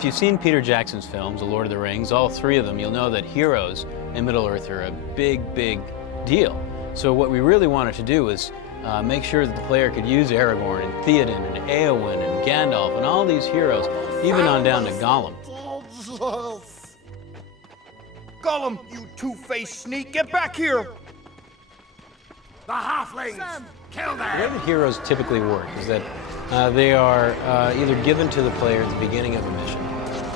if you've seen Peter Jackson's films, The Lord of the Rings, all three of them, you'll know that heroes in Middle-earth are a big, big deal. So what we really wanted to do was make sure that the player could use Aragorn and Theoden and Éowyn and Gandalf and all these heroes, even on down to Gollum. Gollum, you two-faced sneak, get back here! The halflings! Kill them! The way the heroes typically work is that they are either given to the player at the beginning of a mission,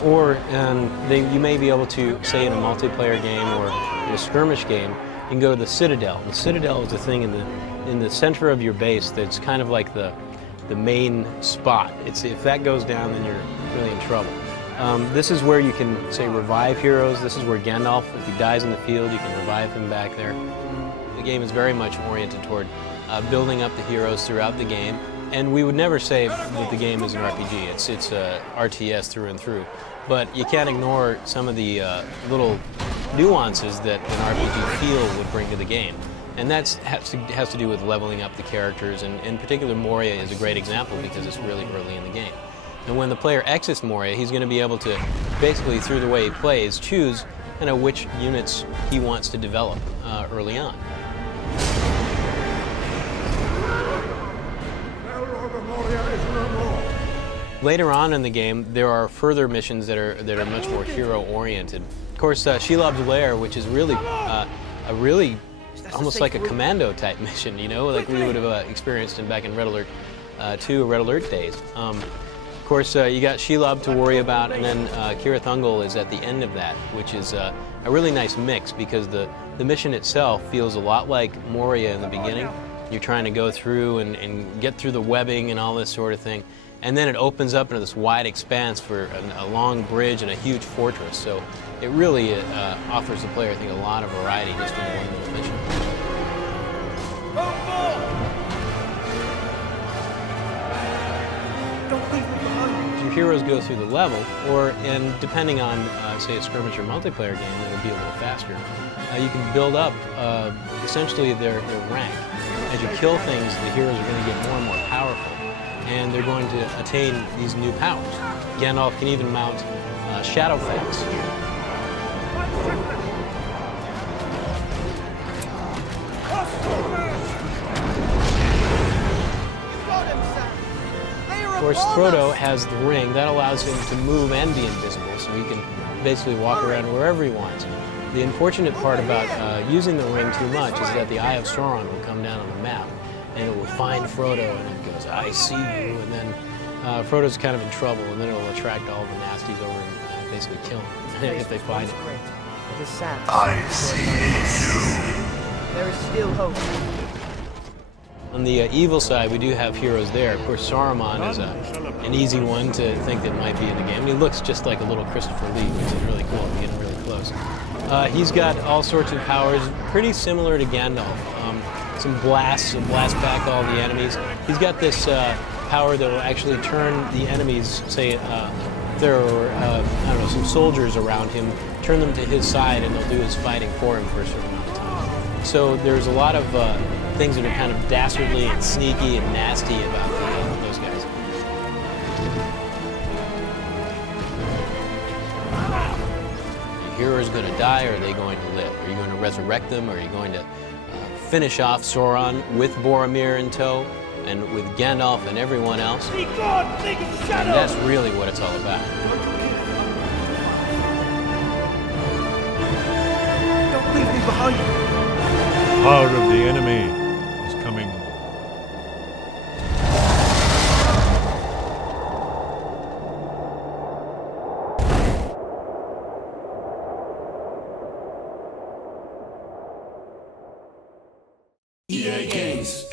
or you may be able to, say in a multiplayer game or in a skirmish game, you can go to the Citadel. The Citadel is a thing in the center of your base that's kind of like the main spot. If that goes down, then you're really in trouble. This is where you can, say, revive heroes. This is where Gandalf, if he dies in the field, you can revive him back there. The game is very much oriented toward building up the heroes throughout the game. And we would never say that the game is an RPG. It's RTS through and through. But you can't ignore some of the little nuances that an RPG feel would bring to the game. And that has to do with leveling up the characters. And in particular, Moria is a great example because it's really early in the game. And when the player exits Moria, he's going to be able to, basically through the way he plays, choose which units he wants to develop early on. Later on in the game, there are further missions that are much more hero-oriented. Of course, Shelob's Lair, which is really almost like a commando-type mission, you know, like we would have experienced back in Red Alert 2, Red Alert days. Of course, you got Shelob to worry about, and then Cirith Ungol is at the end of that, which is a really nice mix because the mission itself feels a lot like Moria in the beginning. You're trying to go through and get through the webbing and all this sort of thing. And then it opens up into this wide expanse for a long bridge and a huge fortress. So it really offers the player, I think, a lot of variety just in one little mission. Your heroes go through the level, and depending on, say, a skirmish or multiplayer game that'll be a little faster, you can build up essentially their rank. As you kill things, the heroes are going to get more and more powerful, and they're going to attain these new powers. Gandalf can even mount Shadowfax. Of course, Frodo has the ring. That allows him to move and be invisible, so he can basically walk around wherever he wants. The unfortunate part about using the ring too much is that the Eye of Sauron will come down on the map, and it will find Frodo, and it goes, "I see you," and then Frodo's kind of in trouble, and then it'll attract all the nasties over and basically kill him if they find him. I see you. There is still hope. On the evil side, we do have heroes there. Of course, Saruman is an easy one to think that might be in the game. And he looks just like a little Christopher Lee, which is really cool, getting really close. He's got all sorts of powers, pretty similar to Gandalf. Some blasts, to blast back all the enemies. He's got this power that will actually turn the enemies, say, if there are, I don't know, some soldiers around him, turn them to his side, and they'll do his fighting for him for a certain amount of time. So there's a lot of things that are kind of dastardly and sneaky and nasty about those guys. Your hero is going to die, or are they going to live? Are you going to resurrect them? Or are you going to finish off Sauron with Boromir in tow, and with Gandalf and everyone else? And that's really what it's all about. Don't leave me behind. Power of the enemy is coming. EA Games.